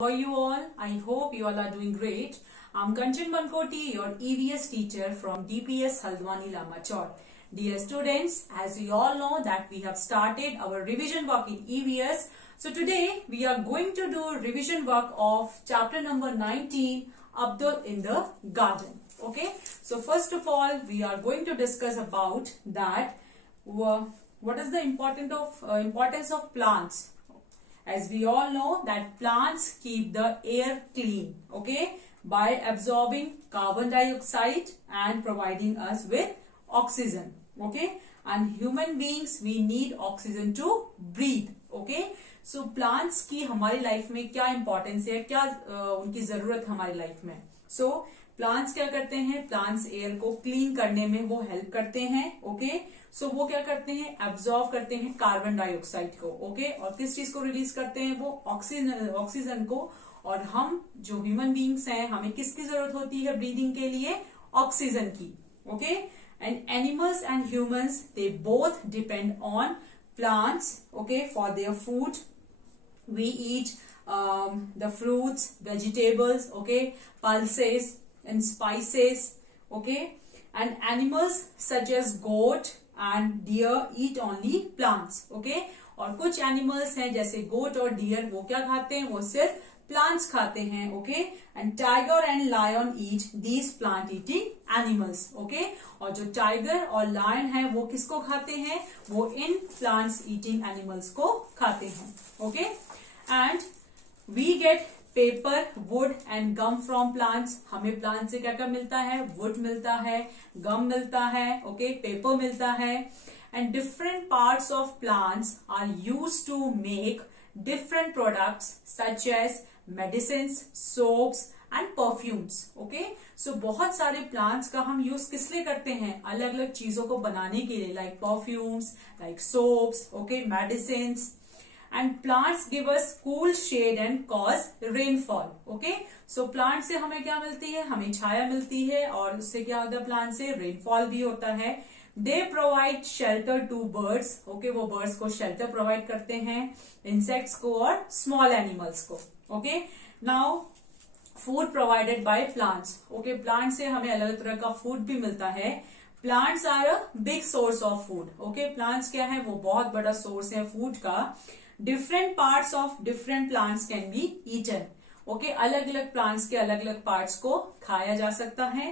How are you all? I hope you all are doing great. I'm Kanchan Bankoti, your EVS teacher from DPS Haldwani Lamachor. Dear students, as we all know that we have started our revision work in EVS. So today we are going to do revision work of chapter number 19, Abdul in the Garden. Okay. So first of all, we are going to discuss about that what is the importance of plants. As we all know that plants keep the air clean, okay, by absorbing carbon dioxide and providing us with oxygen, okay, and human beings we need oxygen to breathe, okay. So plants की हमारी life में क्या importance है, क्या उनकी जरूरत हमारी life में. So प्लांट्स क्या करते हैं, प्लांट्स एयर को क्लीन करने में वो हेल्प करते हैं, ओके. सो वो क्या करते हैं, एब्जॉर्ब करते हैं कार्बन डाइऑक्साइड को, ओके, और किस चीज को रिलीज करते हैं, वो ऑक्सीजन को. और हम जो ह्यूमन बींग्स हैं, हमें किसकी जरूरत होती है ब्रीदिंग के लिए, ऑक्सीजन की, okay. And animals and humans they both depend on plants, okay, for their food. We eat the fruits, vegetables, okay, pulses and spices, okay, and animals such as goat and deer eat only plants, okay. और कुछ animals हैं जैसे goat और deer, वो क्या खाते हैं, वो सिर्फ plants खाते हैं, okay. And tiger and lion eat these plant eating animals, okay. और जो tiger और lion है वो किसको खाते हैं, वो इन plants eating animals को खाते हैं, okay. And we get paper, wood and gum from plants. हमें प्लांट से क्या क्या मिलता है, वुड मिलता है, गम मिलता है, ओके, पेपर मिलता है. And different parts of plants are used to make different products such as medicines, soaps and perfumes, okay. So बहुत सारे plants का हम यूज किस लिए करते हैं, अलग अलग चीजों को बनाने के लिए, like perfumes, like soaps, okay, medicines. And plants give us cool shade and cause rainfall, okay. So plant से हमें क्या मिलती है, हमें छाया मिलती है, और उससे क्या होता है, प्लांट से रेनफॉल भी होता है. They provide shelter to birds, okay, वो बर्ड्स को शेल्टर प्रोवाइड करते हैं, इंसेक्ट्स को और स्मॉल एनिमल्स को, okay. Now food provided by plants, okay, plant से हमें अलग अलग तरह का फूड भी मिलता है. Plants are a big source of food, okay. Plants क्या है, वो बहुत बड़ा सोर्स है फूड का. Different parts of different plants can be eaten, okay. अलग अलग plants के अलग अलग parts को खाया जा सकता है.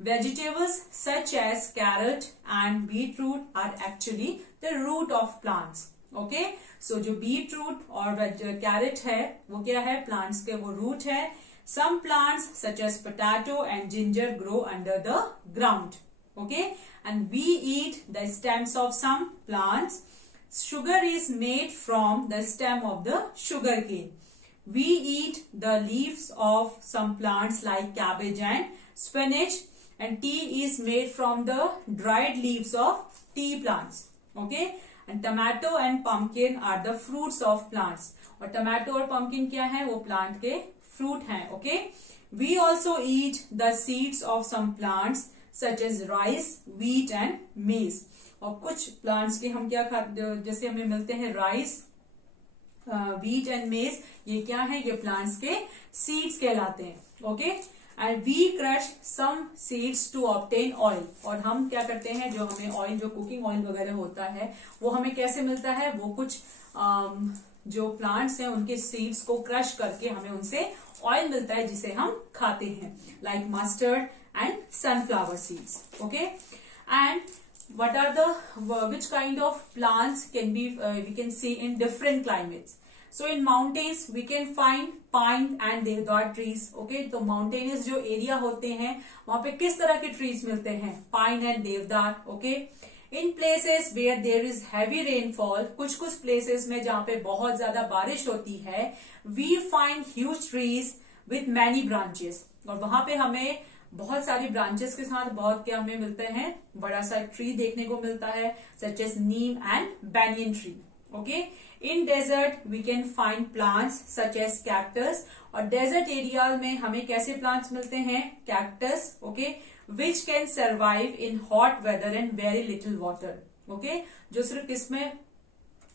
Vegetables such as carrot and beetroot are actually the root of plants, okay. So जो beetroot और carrot है वो क्या है, plants के वो root है. Some plants such as potato and ginger grow under the ground, okay. And we eat the stems of some plants. Sugar is made from the stem of the sugarcane. We eat the leaves of some plants like cabbage and spinach, and tea is made from the dried leaves of tea plants, okay. And tomato and pumpkin are the fruits of plants. और tomato और pumpkin क्या है, वो plant के fruit हैं, okay. We also eat the seeds of some plants such as rice, wheat and maize. और कुछ plants के हम क्या खाते, जैसे हमें मिलते हैं राइस, व्हीट एंड मेज, ये क्या है, ये प्लांट्स के सीड्स कहलाते हैं, okay. And we crush some seeds to obtain oil. और हम क्या करते हैं, जो हमें ऑयल, जो कुकिंग ऑयल वगैरह होता है, वो हमें कैसे मिलता है, वो कुछ जो प्लांट्स हैं उनके सीड्स को क्रश करके हमें उनसे ऑयल मिलता है जिसे हम खाते हैं, like mustard and sunflower seeds, okay. And what are the which kind of plants can be we can see in different climates. So in mountains we can find pine and deodar trees, okay. तो mountainous जो area होते हैं वहां पे किस तरह के trees मिलते हैं, pine and deodar, okay. In places where there is heavy rainfall, कुछ places में जहाँ पे बहुत ज्यादा बारिश होती है, we find huge trees with many branches. और वहां पे हमें बहुत सारी ब्रांचेस के साथ बहुत क्या हमें मिलते हैं, बड़ा सा ट्री देखने को मिलता है, such as neem and banyan tree, okay. In desert we can find plants such as cactus. और डेजर्ट एरिया में हमें कैसे प्लांट्स मिलते हैं, cactus, okay, which can survive in hot weather and very little water, okay. जो सिर्फ किसमें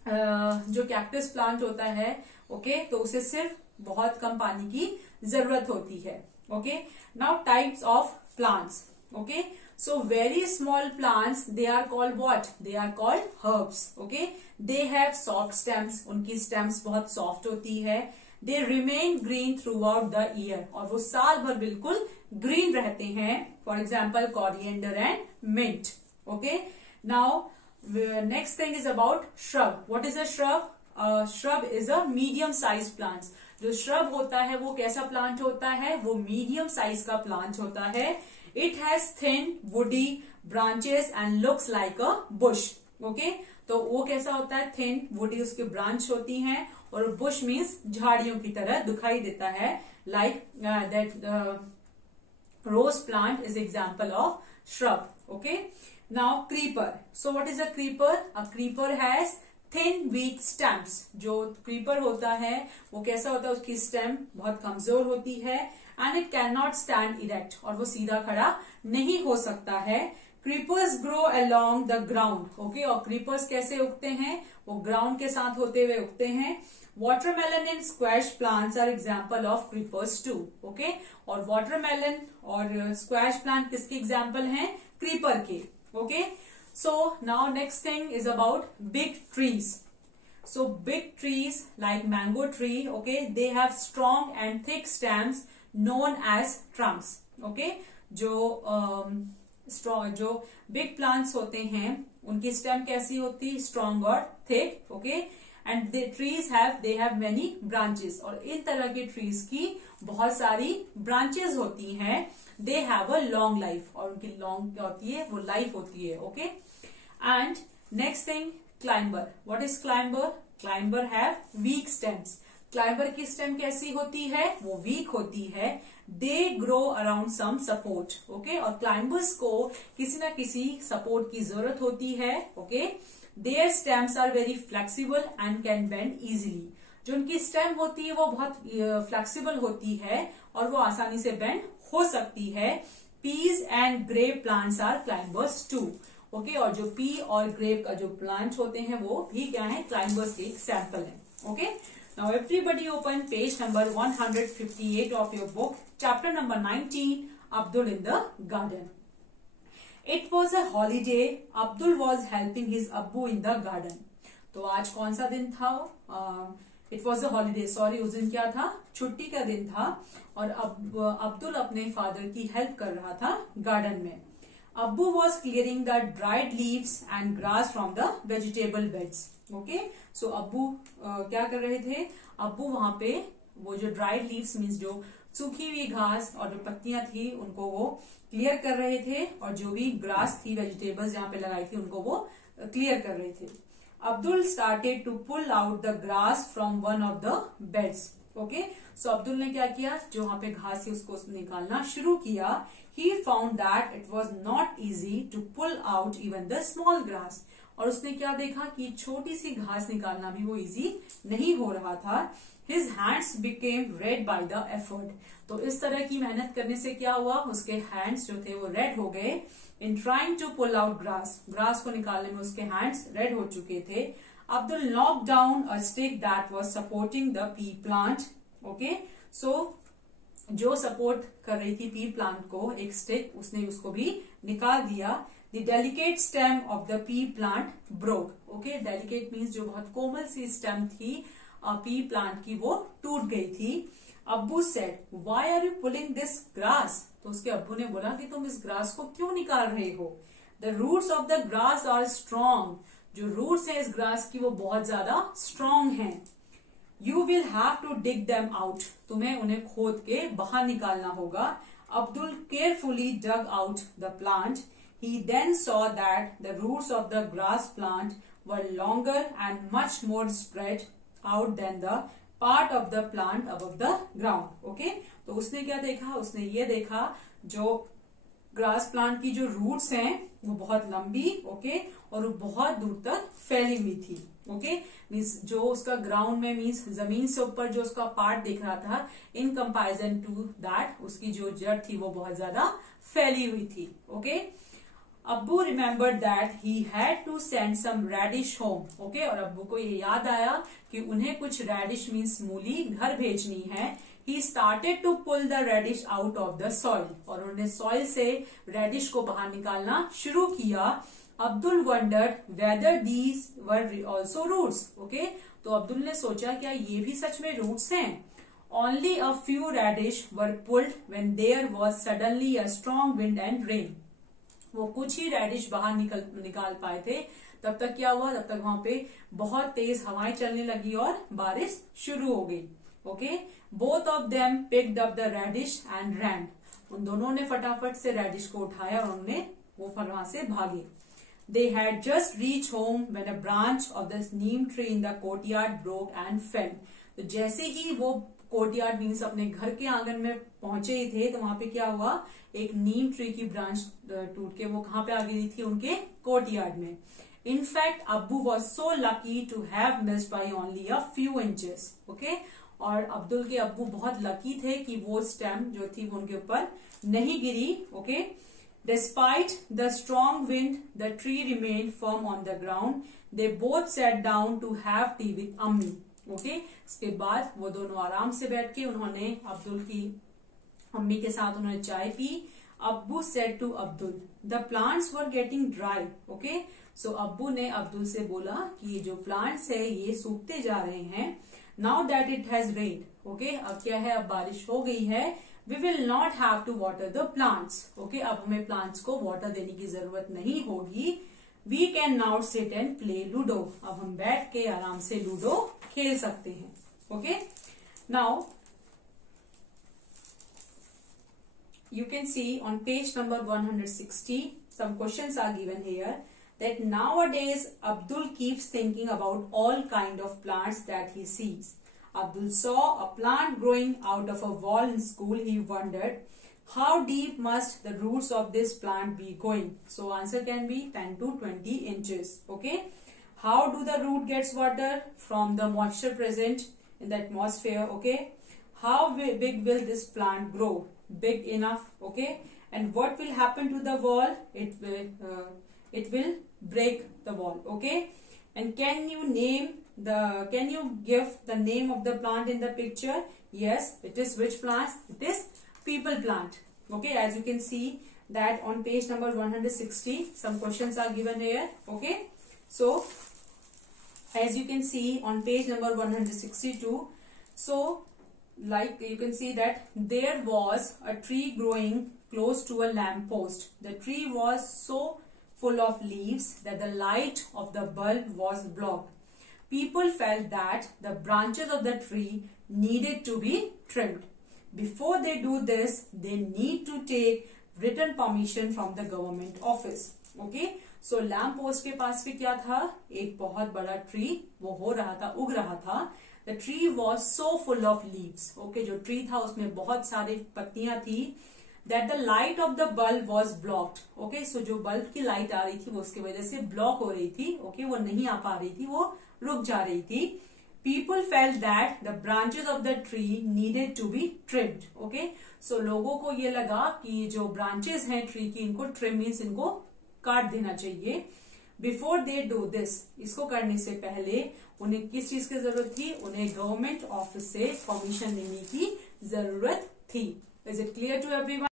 जो कैक्टस प्लांट होता है, ओके, तो उसे सिर्फ बहुत कम पानी की जरूरत होती है. Okay, now types of plants. Okay, so very small plants, they are called what? They are called herbs. Okay, they have soft stems. उनकी stems बहुत soft होती है. They remain green throughout the year. और वो साल भर बिल्कुल green रहते हैं. For example, coriander and mint. Okay, now next thing is about shrub. What is a shrub? Shrub is a medium sized plants. जो shrub होता है वो कैसा plant होता है? वो medium size का plant होता है. It has thin woody branches and looks like a bush. Okay, तो वो कैसा होता है? thin woody उसकी branch होती हैं और bush means झाड़ियों की तरह दिखाई देता है. Like that rose plant is example of shrub. Okay, now creeper. So what is a creeper? A creeper has thin weak stems. जो creeper होता है वो कैसा होता है? उसकी stem बहुत कमजोर होती है and it cannot stand erect. और वो सीधा खड़ा नहीं हो सकता है. Creepers grow along the ground. Okay, और creepers कैसे उगते हैं? वो ground के साथ होते हुए उगते हैं. Watermelon and squash plants are example of creepers too. Okay, और watermelon और squash plant किसके example हैं? Creeper के. Okay, so now next thing is about big trees. So big trees like mango tree, okay, they have strong and thick stems known as trunks. Okay, जो big plants होते हैं उनकी stem कैसी होती है? Strong और thick. Okay, and the trees they have many branches. और इन तरह के trees की बहुत सारी branches होती हैं. They have a long life. और उनकी long क्या होती है? वो life होती है. Okay, and next thing, climber. What is climber? Climber have weak stems. Climber की स्टेम कैसी होती है? वो वीक होती है. They grow around some support. Okay, और क्लाइंबर्स को किसी ना किसी सपोर्ट की जरूरत होती है. Okay, their stems are very flexible and can bend easily. जो उनकी स्टेम होती है वो बहुत फ्लेक्सिबल होती है और वो आसानी से बेंड हो सकती है. Peas and grape plants are climbers too. Okay, और जो पी और ग्रेप का जो प्लांट होते हैं वो भी क्या है? क्लाइंबर्स के सैंपल है. Okay, now everybody open page number 158 of your book, chapter number 19, Abdul in the garden. It was a holiday. Abdul was helping his Abbu in the garden. तो आज कौन सा दिन था? It was a holiday. Sorry, उस दिन क्या था? छुट्टी का दिन था और अब्दुल अपने फादर की हेल्प कर रहा था गार्डन में. Abbu was clearing the dried leaves and grass from the vegetable beds. Okay, so अब्बू क्या कर रहे थे? अब्बू वहां पे वो जो ड्राइड लीव्स मीन्स जो सूखी हुई घास और जो पत्तियां थी उनको वो क्लियर कर रहे थे और जो भी ग्रास थी वेजिटेबल्स जहाँ पे लगाई थी उनको वो क्लियर कर रहे थे. Abdul started to pull out the grass from one of the beds. Okay, so Abdul ने क्या किया? जो वहां पे घास थी उसको निकालना शुरू किया. He found that it was not easy to pull out even the small grass. और उसने क्या देखा कि छोटी सी घास निकालना भी वो इजी नहीं हो रहा था. His hands became red by the effort. तो इस तरह की मेहनत करने से क्या हुआ? उसके हैंड्स जो थे वो रेड हो गए. In trying to pull out grass, grass को निकालने में उसके हैंड्स रेड हो चुके थे. Abdul knocked down a stick that was supporting the pea plant. Okay, so जो सपोर्ट कर रही थी पी प्लांट को, एक स्टिक, उसने उसको भी निकाल दिया. The delicate stem of the pea plant broke. Okay, delicate means जो बहुत कोमल सी स्टेम थी पी प्लांट की वो टूट गई थी. Abbu said, why are you pulling this grass? तो उसके अब्बू ने बोला कि तुम इस ग्रास को क्यों निकाल रहे हो? The roots of the grass are strong. जो रूट्स हैं इस ग्रास की वो बहुत ज्यादा स्ट्रॉन्ग हैं. You will have to dig them out. तुम्हें उन्हें खोद के बाहर निकालना होगा. Abdul carefully dug out the plant. He then saw that the roots of the grass plant were longer and much more spread out than the part of the plant above the ground. Okay? तो उसने क्या देखा? उसने ये देखा जो grass plant की जो रूट्स हैं वो बहुत लंबी, ओके, और वो बहुत दूर तक फैली हुई थी. ओके, मीन्स जो उसका ग्राउंड में मीन्स जमीन से ऊपर जो उसका पार्ट दिख रहा था इन कंपैरिजन टू दैट उसकी जो जड़ थी वो बहुत ज्यादा फैली हुई थी. Okay, Abbu remembered that he had to send some radish home. Okay, और अब्बू को ये याद आया कि उन्हें कुछ रेडिश मीन्स मूली घर भेजनी है. He started to pull the radish out of the soil, और उन्होंने सॉइल से रेडिश को बाहर निकालना शुरू किया. Abdul wondered whether these were also roots. Okay, तो अब्दुल ने सोचा क्या ये भी सच में रूट्स हैं. Only a few radish were pulled when there was suddenly a strong wind and rain. वो कुछ ही रेडिश बाहर निकाल पाए थे. तब तक क्या हुआ, तब तक वहां पे बहुत तेज हवाएं चलने लगी और बारिश शुरू हो गई. Okay, both of them picked up the radish and ran. उन दोनों ने फटाफट से रेडिश को उठाया और उन्होंने वो वहां से भागे. They had just reached home when a branch of the neem tree in the courtyard broke and fell. तो जैसे ही वो कोर्टयार्ड मीन्स अपने घर के आंगन में पहुंचे ही थे, तो वहां पे क्या हुआ, एक नीम ट्री की ब्रांच टूट के वो कहाँ पे आ गई थी, उनके कोर्टयार्ड में. In fact Abbu was so lucky to have missed by only a few inches. Okay, और अब्दुल के अब्बू बहुत लकी थे कि वो स्टेम जो थी वो उनके ऊपर नहीं गिरी. Okay, Despite the strong wind, the tree remained firm on the ground. They both sat down to have tea with अम्मी. Okay? इसके बाद वो दोनों आराम से बैठ के उन्होंने अब्दुल की अम्मी के साथ उन्होंने चाय पी. अब्बू said to Abdul, the plants were getting dry. Okay? So अब्बू ने अब्दुल से बोला कि ये जो प्लांट्स है ये सूखते जा रहे हैं. Now that it has rained. Okay? अब क्या है, अब बारिश हो गई है. We will not have to water the plants. Okay, अब हमें प्लांट्स को वाटर देने की जरूरत नहीं होगी. We can now sit and play Ludo. अब हम बैठ के आराम से लूडो खेल सकते हैं. Okay, now you can see on page number 160 some questions are given here. That nowadays Abdul keeps thinking about all kind of plants that he sees. Abdul saw a plant growing out of a wall in school. He wondered, how deep must the roots of this plant be going? So answer can be 10 to 20 inches. Okay. How do the root gets water? From the moisture present in the atmosphere. Okay. How big will this plant grow? Big enough. Okay. And what will happen to the wall? It will break the wall. Okay. And can you give the name of the plant in the picture? Yes, it is which plant? It is people plant. Okay, as you can see that on page number 160 some questions are given here. Okay, so as you can see on page number 162, so like you can see that there was a tree growing close to a lamp post. The tree was so full of leaves that the light of the bulb was blocked. People felt that the branches of the tree needed to be trimmed. Before they do this, they need to take written permission from the government office. Okay? So lamp post के पास भी क्या था, एक बहुत बड़ा tree वो हो रहा था, उग रहा था. The tree was so full of leaves. Okay, जो ट्री था उसमें बहुत सारी पत्तियां थी. That the light of the bulb was blocked. Okay, so जो बल्ब की लाइट आ रही थी वो उसकी वजह से ब्लॉक हो रही थी. Okay, वो नहीं आ पा रही थी, वो रुक जा रही थी. People felt that the branches of the tree needed to be trimmed. Okay, so लोगों को ये लगा कि जो branches हैं ट्री की इनको trim means इनको काट देना चाहिए. Before they do this, इसको करने से पहले उन्हें किस चीज की जरूरत थी, उन्हें गवर्नमेंट ऑफिस से परमिशन लेने की जरूरत थी. Is it clear to everyone?